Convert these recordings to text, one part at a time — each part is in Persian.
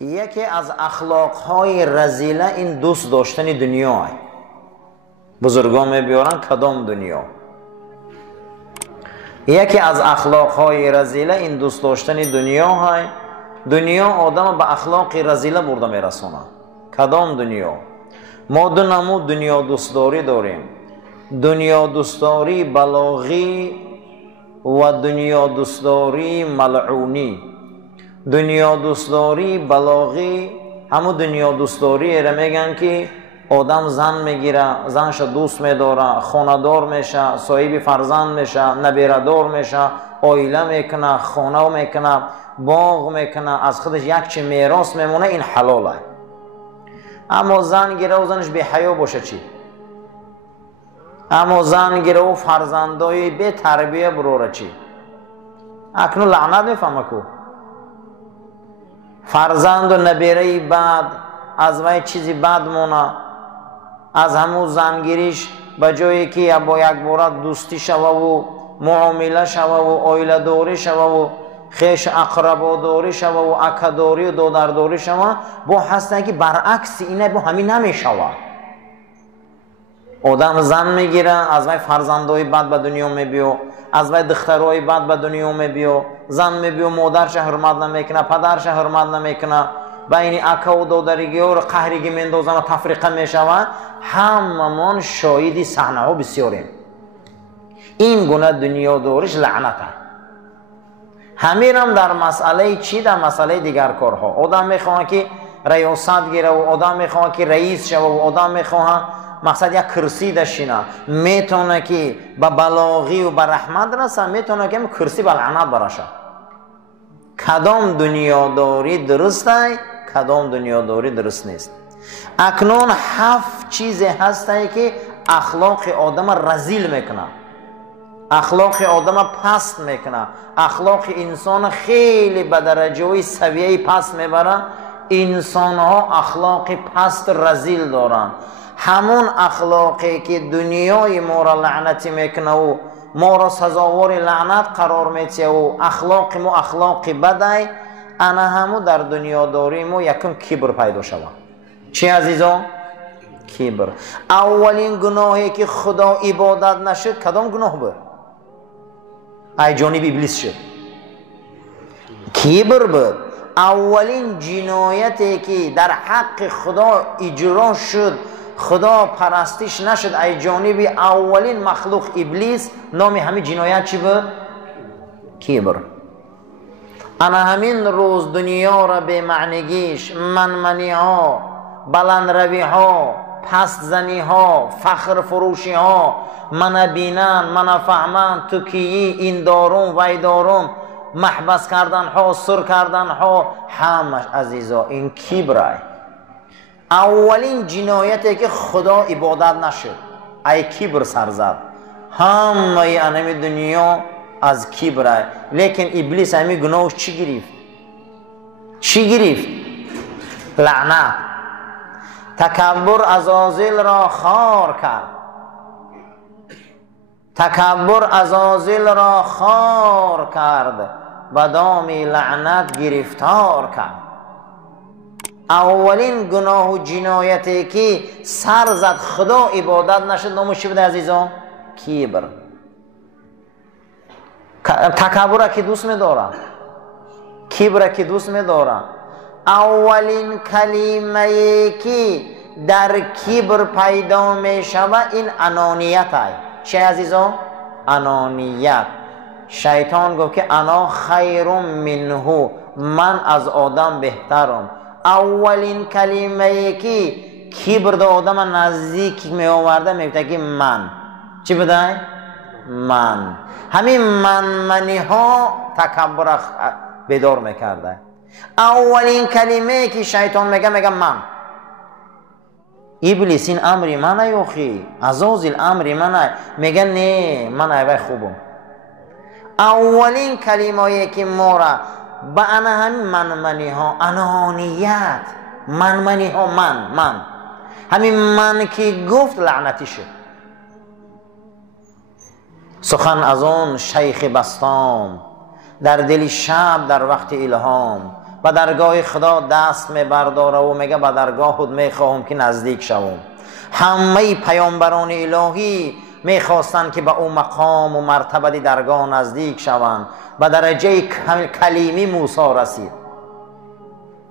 یکی از اخلاقهای رذیله این دوست داشتن دنیا. بزرگان میبیارن کدام دنیا؟ یکی از اخلاقهای رذیله این دوست داشتن دنیا های. دنیا آدم به اخلاق رذیله برده میرسونه. کدام دنیا؟ ما دو نمود دنیا دوستداری داریم: دنیا دوستداری بلاغی و دنیا دوستداری ملعونی. دنیا دوستداری بلاغی همون دنیا دوستداری را میگن که آدم زن میگیره، زنش دوست میداره، خاندار میشه، صاحب فرزند میشه، نبیردار میشه، عائله میکنه، خانه میکنه، باغ میکنه، از خودش یک چی میراث میمونه. این حلاله. اما زن گیره و زنش بی حیا باشه چی؟ اما زن گیره و فرزندای بی تربیه بروره چی؟ اکنون لعنت میفهمه کو فرزند و نبیره بعد از وای چیزی بد مونه. از همون زنگیریش به جایی که با یک بار دوستی شوه و معامله شوه و عائله داری شوه و خیش اقربا داری شوه و اکداری و دودرداری شوه، با هستن که برعکس اینه با همین نمیشوه. آدم زن میگیره، از وای فرزندای بد به دنیا میبیو، از وای دخترای بد به دنیا میبیو. زن میبیو مادرش حرمت نمیکنه، پدرش حرمت نمیکنه، بین اکا و دودرگی و قهرگی میندازن و تفریقه میشوه. هممون شاهدی صحنه ها بسیاریم. این گونه دنیا داریش لعنته. همین هم در مسئله چی؟ در مسئله دیگر کارها. آدم میخواه که ریاست گیره و آدم میخواه که رئیس شوه و آدم میخواه مقصد یک کرسی داشتینه، میتونه که به بلاغی و به رحمت رسه، میتونه که کرسی به لعنت برشه. کدام دنیاداری درسته، کدام دنیاداری درست نیست. اکنون 7 چیزی هسته که اخلاق آدم رذیل میکنه، اخلاق آدم پست میکنه، اخلاق انسان خیلی به درجه سویه پست میبره. انسان ها اخلاق پست رذیل دارن. همون اخلاقی که دنیای ما را لعنتی میکنه و ما را سزاوار لعنت قرار میده و اخلاق ما اخلاق بده، انا همو در دنیا داری ما یکم کبر پیدا شود. چی عزیزان؟ کبر. اولین گناهی که خدا عبادت نشد کدام گناه بود؟ ای جانب ابلیس شد، کبر بود. اولین جنایتی که در حق خدا اجرا شد، خدا پرستش نشد، ای جانب اولین مخلوق ابلیس، نام همین جنایت چی بود؟ کبر. انا همین روز دنیا را به معنیگیش، منمنی ها، بلند روی ها، پست زنی ها، فخر فروشی ها، من بینن، من فهمن، تو کیی، این دارم، وی دارم، محبس کردن ها، سر کردن ها، همش عزیزا این کبره. اولین جنایتی که خدا عبادت نشد، ای کبر سر زد. همه انمی دنیا از کبره. لیکن ابلیس همی گناهش چی گرفت؟ چی گرفت؟ لعنت. تکبر عزازیل را خار کرد. تکبر عزازیل را خار کرد، به دام لعنت گرفتار کرد. اولین گناه و جنایتی که سر زد خدا عبادت نشد، نامش چی بوده عزیزان؟ کبر. تکبر که دوست می‌دارم، کبر که دوست می‌دارم. اولین کلمه‌ای که در کبر پیدا می‌شود این انانیت است. چه عزیزان؟ انانیت. شیطان گفت که انا خیر منه، من از آدم بهترم. اولین کلمه‌ای که کبر در آدم نزدیک می آورده میگه که من. چی بوده؟ من. همین منی ها تکبر بیدار میکرده. اولین کلمه که شیطان میگه من. ابلیس این امری منه یوخی، عزازیل امری منه. میگه نه من ایوه خوبم. اولین کلمه‌ای که ما را با انا همین منمنی ها، انانیت، منمنی ها، من همین من که گفت لعنتی شد. سخن از اون شیخ بستام، در دل شب در وقت الهام، به درگاه خدا دست میبرداره و میگه به درگاه خود میخواهم که نزدیک شوم. همه پیامبران الهی میخواستند که به اون مقام و مرتبه درگاه نزدیک شوند. به درجه کلیمی موسی رسید.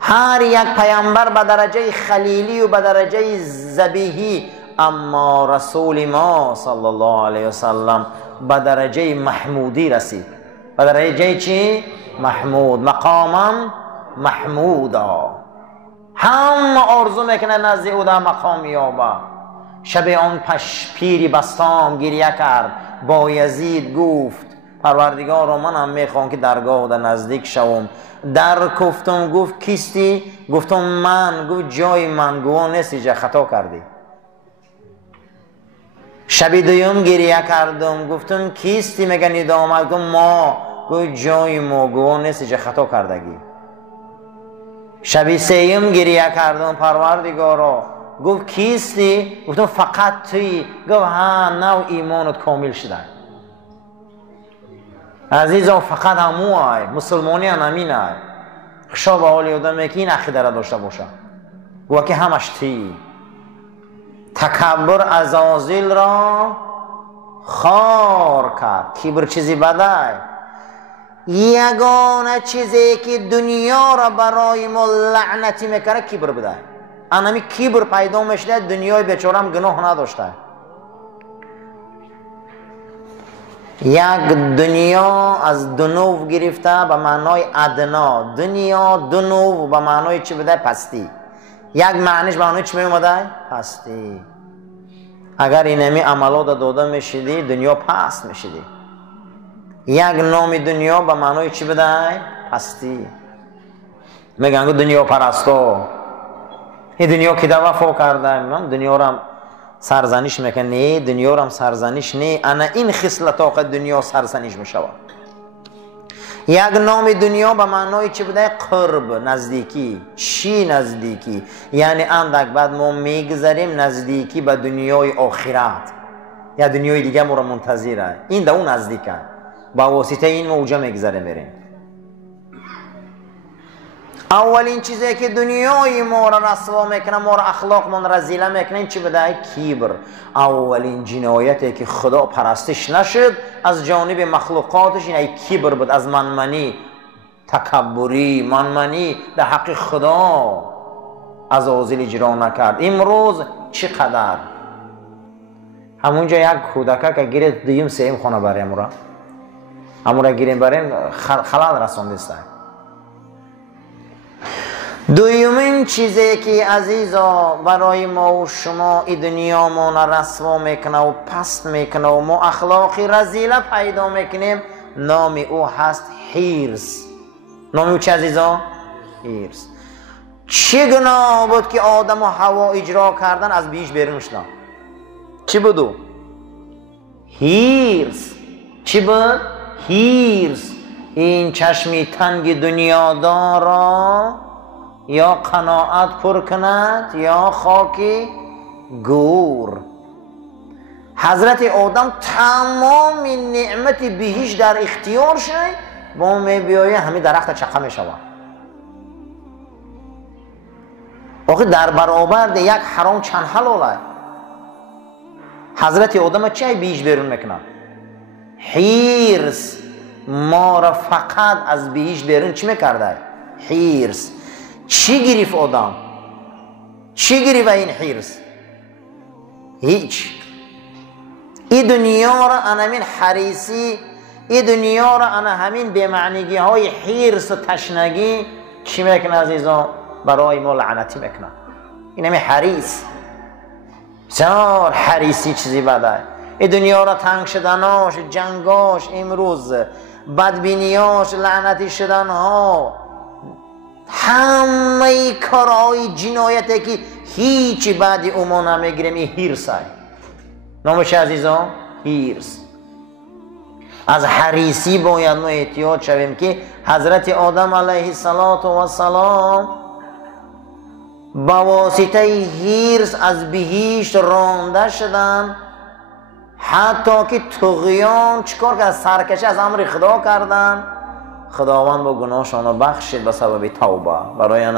هر یک پیامبر به درجه خلیلی و به درجه ذبیحی، اما رسول ما صلی الله علیه وسلم به درجه محمودی رسید. به درجه چی؟ محمود، مقامم محمودا. هم آرزو میکنه نزد او در مقام یابه. شب آن پیری بستام گریه کرد، با یزید گفت پروردگارا منم میخوام که درگاه در نزدیک شوم. در گفتم، گفت کیستی؟ گفتم من. گفت جای من گواه نیستی، جا خطا کردی. شب دوم گریه کردم، گفتم کیستی؟ میگه ندا آمد. گفت ما. گفت جای ما گواه نیستی، جا خطا کردگی. شب سیم گریه کردم، پروردگارا. گفت کیستی؟ گفتم فقط توی. گفت ها، نو ایمانت کامل شده. عزیزا فقط همو های مسلمانی هم همین های. خشا به حالی آدمه که این عقیده را داشته باشه. گوه که همش توی. تکبر عزازیل را خار کرد. کبر چیزی بده. یگانه چیزی که دنیا را برای ما لعنتی میکنه کبر بده. انمی کبر پیدا میشه، دنیای بیچاره هم گناه نداشته. یک دنیا از دنو گرفته به معنای ادنا. دنیا دنو به معنای چی بده؟ پستی. یک معنیش به معنای چی میومده؟ پستی. اگر اینمی عملات داده میشدی دنیا پست میشدی. یک نام دنیا به معنای چی بده؟ پستی. میگن که دنیا پرستا. این دنیا که در وفا کرده، من دنیا را سرزنش میکنه. دنیا را سرزنش نه، انا این خصلتا که دنیا سرزنش میشود. یک نام دنیا به معنای چی بوده؟ قرب، نزدیکی. چی نزدیکی؟ یعنی اندک بعد ما میگذاریم نزدیکی به دنیای آخرت، یا دنیای دیگه ما را منتظره. این در اون نزدیکه، با واسطه این ما اوجا میگذاره میریم. اولین چیزی که دنیای ما را رسوا میکنه، ما را اخلاق من رزیله میکنه، این چی بده؟ کبر. اولین جنایتی که خدا پرستش نشد از جانب مخلوقاتش این کبر بود. از منمنی، تکبری، منمنی در حق خدا از عزازیل اجرا نکرد. امروز چقدر همونجا یک کودک که گیرد دویم سیم خانه بریم را همون گیریم بریم خلال رساندسته. دویمین چیزی که عزیزا برای ما و شما ای دنیا ما رسوا میکنه و پست میکنه و ما اخلاقی رزیله پیدا میکنیم، نام او هست حرص. نام او چه عزیزا؟ حرص. چه گناه بود که آدم و حوا اجرا کردن از بیش بیرون شدن؟ چی بودو؟ حرص. چی بود؟ حرص. این چشمی تنگ دنیا دارا یا قناعت پر کند یا خاکی گور. حضرت آدم تمام نعمت بهیش در اختیار شد، با می بیایه همین درخت چقه می شود. آخه در برابر یک حرام چند حلاله. حضرت آدم چه بهیش بیرون میکنه؟ حرص. ما را فقط از بهیش بیرون چی میکرده؟ حرص. چی گرفت آدم؟ چی گرفت این حرص؟ هیچ. این دنیا را انا همین حریصی، این دنیا را انا همین بی‌معنیگی های حرص و تشنگی چی میکنه عزیزان؟ برای ما لعنتی میکنه. این همین حریص. بسیار حریصی چیزی بده. این دنیا را تنگ شدناش، جنگاش، امروز بدبینیاش، لعنتی شدنها، همه کارهای جنایتی که هیچی بعدی اوما نمیگیریم، این حرص های. نامش عزیزان؟ حرص. از حریصی باید ما احتیاط شویم که حضرت آدم علیه السلام با واسطه حرص از بهشت رانده شدن، حتی که طغیان چیکار که سرکشی از امر خدا کردن، خداوند با گناهشان رو بخشید به سبب توبه. برای همین